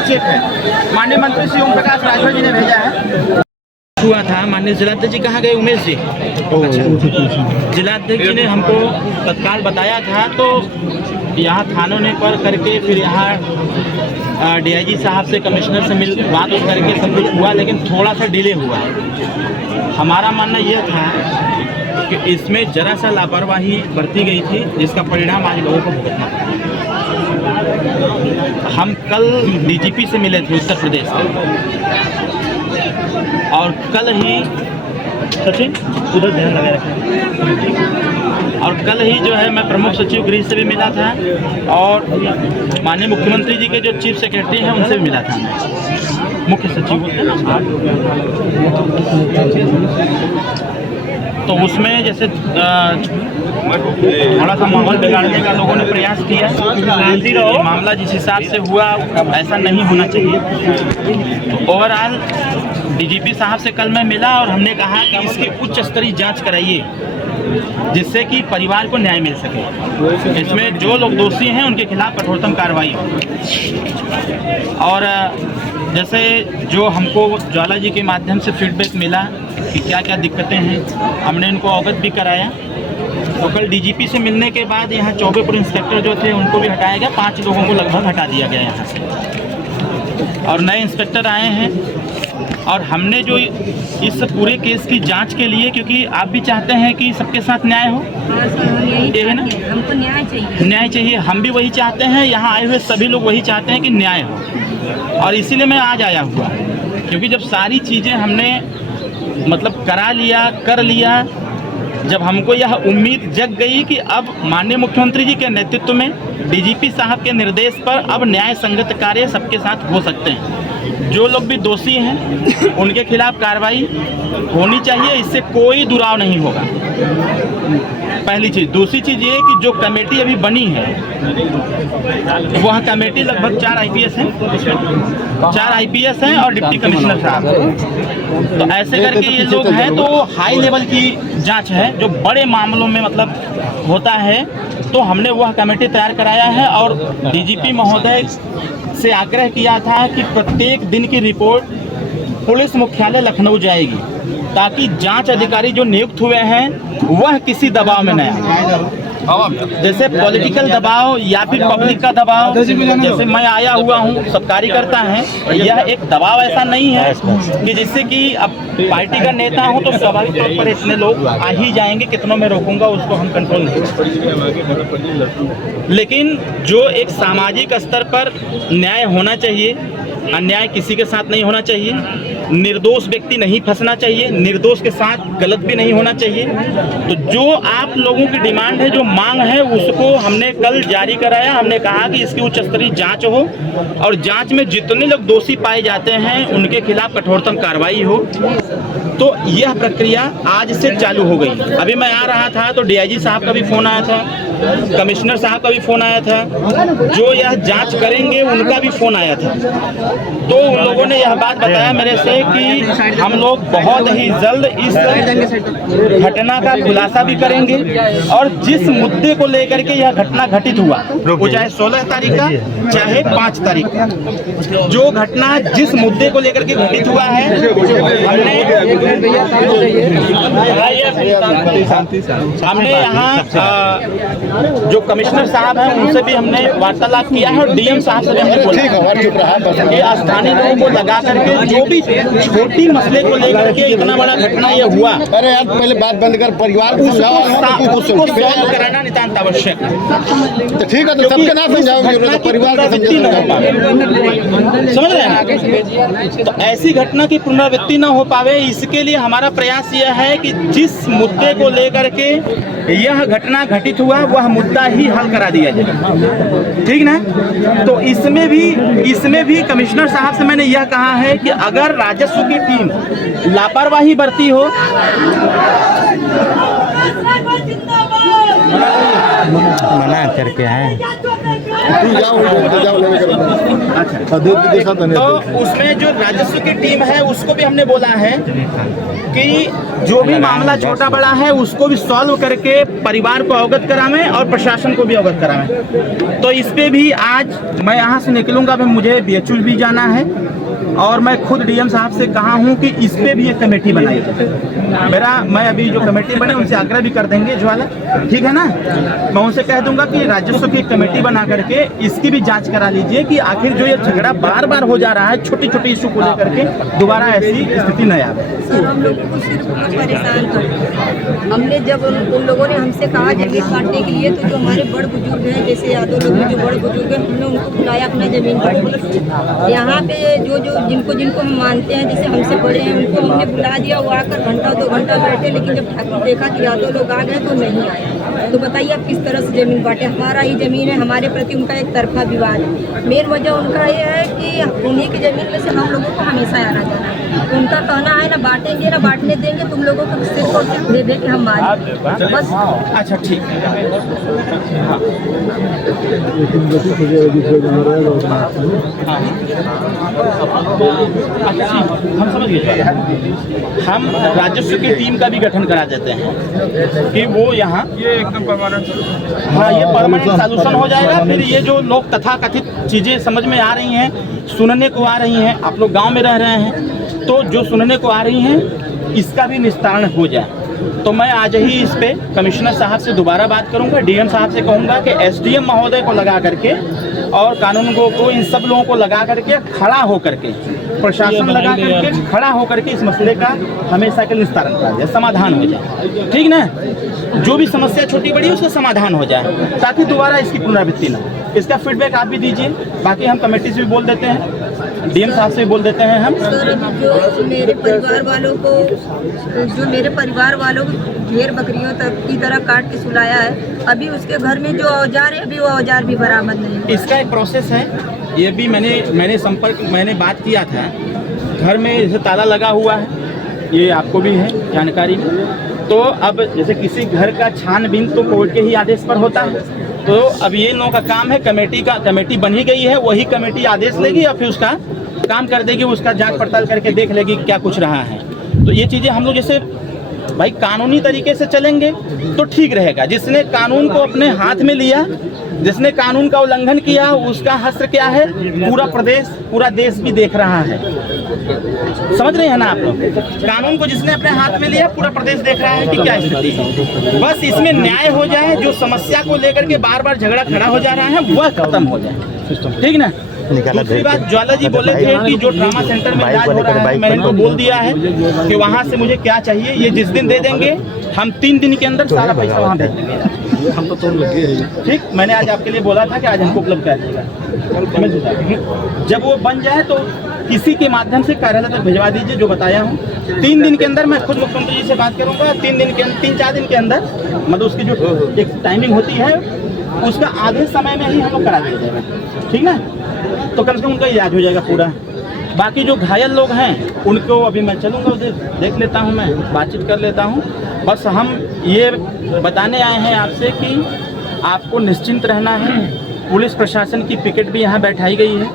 का चेक है, माननीय मंत्री श्री ओम प्रकाश राजभर जी ने भेजा है। हुआ था माननीय जिलाध्यक्ष जी कहाँ गए? उमेश जी, जिलाध्यक्ष जी ने हमको तत्काल बताया था, तो यहाँ थानों ने पर करके फिर यहाँ डीआईजी साहब से, कमिश्नर से मिल बात करके सब कुछ हुआ, लेकिन थोड़ा सा डिले हुआ। हमारा मानना यह था कि इसमें जरा सा लापरवाही बरती गई थी, जिसका परिणाम आज लोगों को भुगतना पड़ा। हम कल डीजीपी से मिले थे उत्तर प्रदेश के, और कल ही सचिन उधर ध्यान लगा रखें, और कल ही जो है मैं प्रमुख सचिव गृह से भी मिला था, और माननीय मुख्यमंत्री जी के जो चीफ सेक्रेटरी हैं उनसे भी मिला था। मैं मुख्य सचिव तो उसमें जैसे थोड़ा सा माहौल बिगाड़ने का लोगों ने प्रयास किया। मामला जिस हिसाब से हुआ ऐसा नहीं होना चाहिए। तो ओवरऑल डीजीपी साहब से कल मैं मिला और हमने कहा कि इसकी उच्च स्तरीय जांच कराइए, जिससे कि परिवार को न्याय मिल सके। इसमें जो लोग दोषी हैं उनके खिलाफ कठोरतम कार्रवाई हो। और जैसे जो हमको ज्वाला जी के माध्यम से फीडबैक मिला कि क्या क्या दिक्कतें हैं, हमने इनको अवगत भी कराया। तो कल डीजीपी से मिलने के बाद यहाँ 24 पुलिस इंस्पेक्टर जो थे उनको भी हटाया गया, 5 लोगों को लगभग हटा दिया गया यहाँ से, और नए इंस्पेक्टर आए हैं। और हमने जो इस पूरे केस की जांच के लिए, क्योंकि आप भी चाहते हैं कि सबके साथ न्याय हो, ये है ना, हमको न्याय चाहिए, न्याय चाहिए, हम भी वही चाहते हैं, यहाँ आए हुए सभी लोग वही चाहते हैं कि न्याय हो। और इसीलिए मैं आज आया हुआ, क्योंकि जब सारी चीज़ें हमने मतलब करा लिया, कर लिया, जब हमको यह उम्मीद जग गई कि अब माननीय मुख्यमंत्री जी के नेतृत्व में डीजीपी साहब के निर्देश पर अब न्याय संगत कार्य सबके साथ हो सकते हैं। जो लोग भी दोषी हैं उनके खिलाफ कार्रवाई होनी चाहिए, इससे कोई दुराव नहीं होगा। पहली चीज़। दूसरी चीज़ ये कि जो कमेटी अभी बनी है वह कमेटी लगभग 4 आईपीएस हैं, 4 आईपीएस हैं और डिप्टी कमिश्नर साहब। तो ऐसे करके ये लोग हैं, तो हाई लेवल की जांच है जो बड़े मामलों में मतलब होता है। तो हमने वह कमेटी तैयार कराया है और डीजीपी महोदय से आग्रह किया था कि प्रत्येक दिन की रिपोर्ट पुलिस मुख्यालय लखनऊ जाएगी, ताकि जांच अधिकारी जो नियुक्त हुए हैं वह किसी दबाव में न आए, जैसे पॉलिटिकल दबाव या फिर पब्लिक का दबाव। जैसे मैं आया हुआ हूँ, सब कार्यकर्ता हैं, यह एक दबाव ऐसा नहीं है कि जिससे कि अब पार्टी का नेता हूँ तो स्वाभाविक तौर पर इतने लोग आ ही जाएंगे, कितनों में रोकूंगा उसको हम कंट्रोल नहीं। लेकिन जो एक सामाजिक स्तर पर न्याय होना चाहिए, अन्याय किसी के साथ नहीं होना चाहिए, निर्दोष व्यक्ति नहीं फंसना चाहिए, निर्दोष के साथ गलत भी नहीं होना चाहिए। तो जो आप लोगों की डिमांड है, जो मांग है, उसको हमने कल जारी कराया। हमने कहा कि इसकी उच्च स्तरीय जांच हो और जांच में जितने लोग दोषी पाए जाते हैं उनके खिलाफ कठोरतम कार्रवाई हो। तो यह प्रक्रिया आज से चालू हो गई। अभी मैं आ रहा था तो डीआईजी साहब का भी फोन आया था, कमिश्नर साहब का भी फोन आया था, जो यह जांच करेंगे उनका भी फोन आया था। तो उन लोगों ने यह बात बताया मेरे से कि हम लोग बहुत ही जल्द इस घटना का खुलासा भी करेंगे, और जिस मुद्दे को लेकर के यह घटना घटित हुआ, वो चाहे 16 तारीख का चाहे 5 तारीख का, जो घटना जिस मुद्दे को लेकर के घटित हुआ है, हमने यहाँ जो कमिश्नर साहब हैं उनसे भी हमने वार्तालाप किया है और डीएम साहब से भी हमने बोला कि स्थानीय लोगों को लगा करके जो भी छोटी मसले को लेकर के इतना बड़ा घटना ये हुआ, अरे यार पहले बात बंद कर, परिवार को उसको सॉल्व कराना नितांत आवश्यक है। तो ठीक है, तो सबके ना समझाओगे, परिवार का समझ रहे हैं। तो ऐसी घटना की पुनरावृत्ति न हो पावे, इसके लिए हमारा प्रयास यह है कि जिस मुद्दे को लेकर के यह घटना घटित हुआ वह मुद्दा ही हल करा दिया जाए, ठीक ना। तो इसमें भी कमिश्नर साहब से मैंने यह कहा है कि अगर राजस्व की टीम लापरवाही बरती हो, मना करके आए, तो उसमें जो राजस्व की टीम है उसको भी हमने बोला है कि जो भी मामला छोटा बड़ा है उसको भी सॉल्व करके परिवार को अवगत करावें और प्रशासन को भी अवगत करावें। तो इस पे भी आज मैं यहाँ से निकलूंगा, फिर मुझे BHU भी जाना है और मैं खुद DM साहब से कहा हूँ कि इस पे भी एक कमेटी बनाई जाए। मैं अभी जो कमेटी बने उनसे आग्रह भी कर देंगे ज्वाला, ठीक है ना। मैं उनसे कह दूंगा कि राजस्व की कमेटी बना करके इसकी भी जांच करा लीजिए कि आखिर जो ये झगड़ा बार बार हो जा रहा है छोटी छोटी इशू को लेकर के, दोबारा ऐसी स्थिति न आए। हम लोगों को सिर्फ परेशान कर, हमने जब उन लोगों ने हमसे कहा जमीन बांटने के लिए, तो जो हमारे बड़ बुजुर्ग हैं, जैसे यादव लोग जो बड़ बुजुर्ग हैं, हमने उनको बुलाया अपना जमीन बांटने। यहाँ पे जो जिनको हम मानते हैं, जैसे हमसे बड़े हैं, उनको हमने बुला दिया। वो आकर घंटा 2 घंटा बैठे, लेकिन जब ठाकुर देखा कि यादव लोग आ गए तो नहीं आए। तो बताइए आप किस तरह से जमीन बांटे? हमारा ही जमीन है, हमारे प्रति उनका एक तरफा विवाद है। मेन वजह उनका ये है कि उन्हीं की जमीन में से हम लोगों को हमेशा आना जाना है। उनका कहना है ना बांटेंगे ना बांटने देंगे, तुम लोगों को सिर्फ और सिर्फ दे कि हम मारे बस। अच्छा ठीक है, हम समझ गए। हम राजस्व की टीम का भी गठन करा देते हैं कि वो यहाँ ये एकदम परमानेंट, हाँ ये परमानेंट सॉल्यूशन हो जाएगा। फिर ये जो लोग तथाकथित चीज़ें समझ में आ रही हैं, सुनने को आ रही हैं, आप लोग गांव में रह रहे हैं तो जो सुनने को आ रही हैं इसका भी निस्तारण हो जाए। तो मैं आज ही इस पे कमिश्नर साहब से दोबारा बात करूंगा, DM साहब से कहूंगा कि SDM महोदय को लगा करके और कानूनगो को, इन सब लोगों को लगा करके खड़ा हो करके, प्रशासन लगा करके खड़ा हो करके इस मसले का हमेशा के निस्तारण करा जाए, समाधान हो जाए, ठीक ना। जो भी समस्या छोटी बड़ी उसका समाधान हो जाए ताकि दोबारा इसकी पुनरावृत्ति ना। इसका फीडबैक आप भी दीजिए, बाकी हम कमेटी से भी बोल देते हैं, DM साहब से भी बोल देते हैं हम। सर जो मेरे परिवार वालों को ढेर बकरियों तक की तरह काट के सुलाया है, अभी उसके घर में जो औजार है अभी वो औजार भी बरामद नहीं है। इसका एक प्रोसेस है, ये भी मैंने बात किया था। घर में जैसे ताला लगा हुआ है, ये आपको भी है जानकारी में। तो अब जैसे किसी घर का छानबीन तो कोर्ट के ही आदेश पर होता है, तो अब ये लोगों का काम है, कमेटी बनी गई है, वही कमेटी आदेश लेगी और फिर उसका काम कर देगी, उसका जांच पड़ताल करके देख लेगी क्या कुछ रहा है। तो ये चीज़ें हम लोग जैसे भाई कानूनी तरीके से चलेंगे तो ठीक रहेगा। जिसने कानून को अपने हाथ में लिया, जिसने कानून का उल्लंघन किया, उसका हश्र क्या है पूरा प्रदेश, पूरा देश भी देख रहा है। समझ रहे हैं ना आप लोग? कानून को जिसने अपने हाथ में लिया पूरा प्रदेश देख रहा है कि क्या स्थिति है। बस इसमें न्याय हो जाए, जो समस्या को लेकर के बार बार झगड़ा खड़ा हो जा रहा है वह खत्म हो जाए, ठीक ना। दूसरी बात, ज्वाला जी बोले थे कि जो ट्रामा सेंटर में इलाज हो रहा है, मैंने इनको बोल दिया है कि वहाँ से मुझे क्या चाहिए ये जिस दिन दे देंगे, हम 3 दिन के अंदर सारा पैसा वहाँ भेज देंगे। हम तो तोड़ लगे हैं, ठीक। मैंने आज आपके लिए बोला था कि आज हमको उपलब्ध कराइएगा। जब वो बन जाए तो किसी के माध्यम से कार्यालय तक भिजवा दीजिए, जो बताया हूँ। 3 दिन के अंदर मैं खुद मुख्यमंत्री जी से बात करूँगा। 3-4 दिन के अंदर, मतलब उसकी जो एक टाइमिंग होती है उसका आधे समय में ही हम लोग करा दिया जाएगा, ठीक ना। तो कम से कम उनका इलाज हो जाएगा पूरा। बाकी जो घायल लोग हैं उनको अभी मैं चलूँगा, उधर देख लेता हूँ, मैं बातचीत कर लेता हूँ। बस हम ये बताने आए हैं आपसे कि आपको निश्चिंत रहना है। पुलिस प्रशासन की पिकेट भी यहाँ बैठाई गई है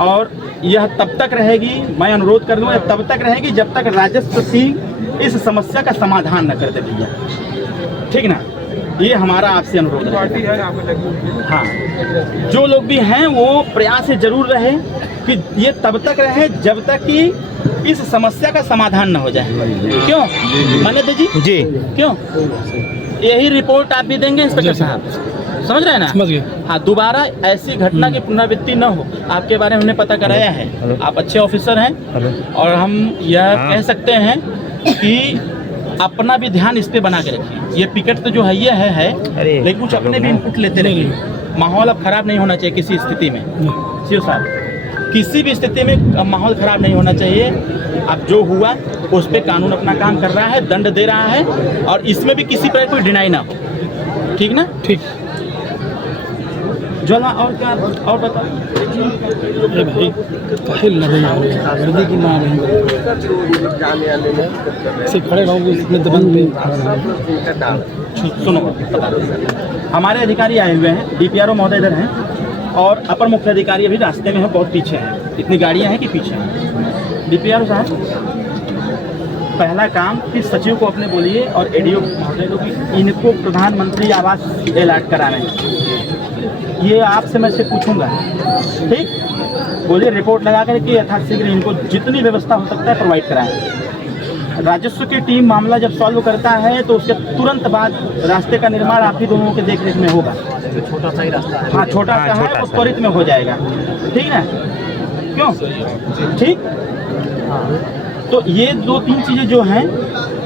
और यह तब तक रहेगी, मैं अनुरोध कर दूँगा, तब तक रहेगी जब तक राजस्व सिंह इस समस्या का समाधान न कर दे भैया, ठीक ना। ये हमारा आपसे अनुरोध है। हाँ, जो लोग भी हैं वो प्रयास से जरूर रहे कि ये तब तक रहे जब तक कि इस समस्या का समाधान न हो जाए। क्यों मान्यता जी? जी क्यों? यही रिपोर्ट आप भी देंगे इंस्पेक्टर साहब, समझ रहे हैं ना? समझ गए। हाँ, दोबारा ऐसी घटना की पुनरावृत्ति न हो, आपके बारे में हमने पता कराया है। आप अच्छे ऑफिसर हैं और हम यह कह सकते हैं कि अपना भी ध्यान इस पे बना के रखिए। ये पिकेट तो जो है ये है, लेकिन कुछ अपने भी इनपुट लेते रहिए। माहौल अब खराब नहीं होना चाहिए किसी स्थिति में। सीओ साहब, किसी भी स्थिति में माहौल खराब नहीं होना चाहिए। अब जो हुआ उस पे कानून अपना काम कर रहा है, दंड दे रहा है और इसमें भी किसी पर कोई डिनाई ना हो, ठीक ना। ठीक ज्वाला, और क्या और बताओ? सुनो, हमारे अधिकारी आए हुए हैं, DPRO महोदय इधर हैं और अपर मुख्य अधिकारी अभी रास्ते में है, बहुत पीछे हैं। इतनी गाड़ियां हैं कि पीछे हैं। DPRO साहब पहला काम कि सचिव को अपने बोलिए और एडीओ महोदय को कि इनको प्रधानमंत्री आवास अलॉट कराना है। ये आपसे मैं सिर्फ पूछूंगा, ठीक? बोलिए रिपोर्ट लगा कर कि यथाशीघ्र इनको जितनी व्यवस्था हो सकता है प्रोवाइड कराएं। राजस्व की टीम मामला जब सॉल्व करता है तो उसके तुरंत बाद रास्ते का निर्माण आप ही दोनों के देखरेख में होगा। छोटा सा ही रास्ता है, हाँ छोटा सा है, वो त्वरित में हो जाएगा, ठीक है? क्यों? ठीक। तो ये 2-3 चीज़ें जो हैं,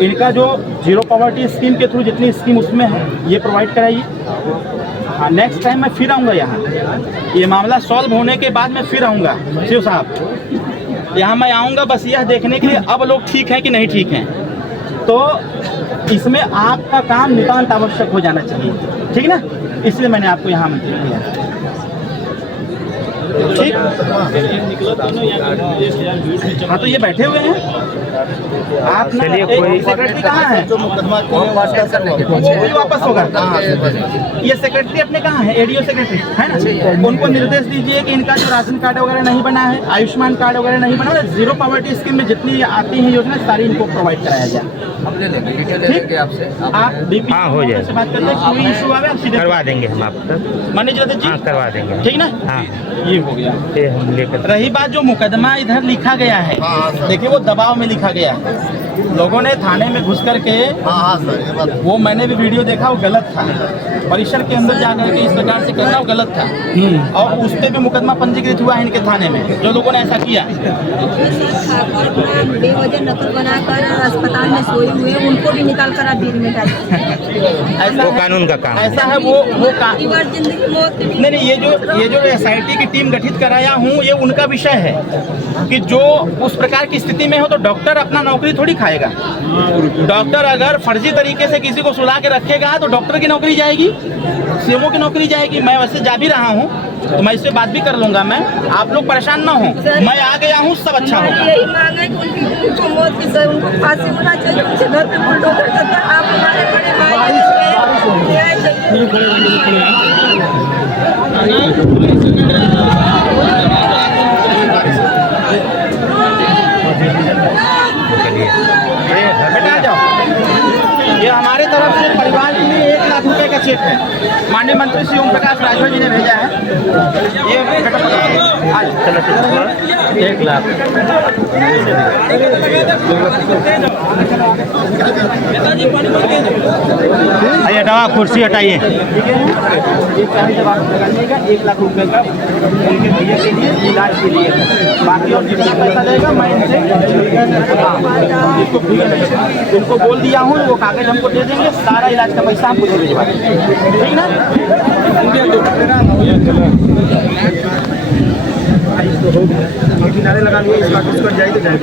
इनका जो जीरो पॉवर्टी स्कीम के थ्रू जितनी स्कीम उसमें है ये प्रोवाइड कराइए। हाँ, नेक्स्ट टाइम मैं फिर आऊँगा यहाँ, ये मामला सॉल्व होने के बाद मैं फिर आऊँगा शिव साहब, यहाँ मैं आऊँगा बस यह देखने के लिए अब लोग ठीक हैं कि नहीं ठीक हैं। तो इसमें आपका काम नितांत आवश्यक हो जाना चाहिए, ठीक ना? इसलिए मैंने आपको यहाँ आमंत्रित किया, ठीक? हाँ, तो ये बैठे हुए हैं, आप सेक्रेटरी कहाँ है? वही वापस होगा। ये सेक्रेटरी अपने कहाँ है? एडीओ सेक्रेटरी है ना? उनको निर्देश दीजिए कि इनका जो राशन कार्ड वगैरह नहीं बना है, आयुष्मान कार्ड वगैरह नहीं बना है, जीरो पॉवर्टी स्कीम में जितनी आती हैं योजना सारी इनको प्रोवाइड कराया जाए। ठीक, आप डीपी हो जाए से बात करते हैं, कोई इशू आवे आप सीधे करवा देंगे हम आपको, मैनेजर जी करवा देंगे, ठीक ना? हाँ ये हो गया। हम लेकर। रही बात जो मुकदमा इधर लिखा गया है, देखिए वो दबाव में लिखा गया है, लोगों ने थाने में घुस करके, वो मैंने भी वीडियो देखा, वो गलत था। परिसर के अंदर जाकर के इस प्रकार से करना वो गलत था, और उस पर भी मुकदमा पंजीकृत हुआ है इनके थाने में, जो लोगों ने ऐसा किया। बेवजह नकल बनाकर अस्पताल में सोए हुए उनको भी निकाल कर आप जेल में डाल, ऐसा वो कानून का काम ऐसा है, वो जिंदगी मौत नहीं, ये जो एसआईटी की टीम गठित कराया हूँ, ये उनका विषय है कि जो उस प्रकार की स्थिति में हो तो डॉक्टर अपना नौकरी थोड़ी खाएगा। डॉक्टर अगर फर्जी तरीके से किसी को सुला के रखेगा तो डॉक्टर की नौकरी जाएगी, सीएमओ की नौकरी जाएगी। मैं वैसे जा भी रहा हूँ तो मैं इससे बात भी कर लूंगा, मैं, आप लोग परेशान ना हो, मैं आ गया हूँ, सब अच्छा होगा। यही मांग है कि उनको मौत की सजा, उनको फांसी होना चाहिए, उनके घर पे बुलडोजर चलता है। आप हमारे बड़े भाई हटा जाओ। ये हमारे तरफ से परिवार के लिए 1 लाख रुपए का चेक है, माननीय मंत्री श्री ओम प्रकाश राजभर जी ने भेजा है। ये चलो 1 लाख आइए, दवा कुर्सी हटाइए। ये चाहे जब आप लगाइएगा 1 लाख रुपए का उनके भैया के लिए इलाज के लिए, बाकी और जितना पैसा देगा मैं इनसे इसको फ्री नहीं, उनको बोल दिया हूँ, वो कागज हमको दे देंगे, सारा इलाज का पैसा हमको भिजवा देंगे, ठीक ना? किनारे लगा लिए, इस बात जाए तो जाए।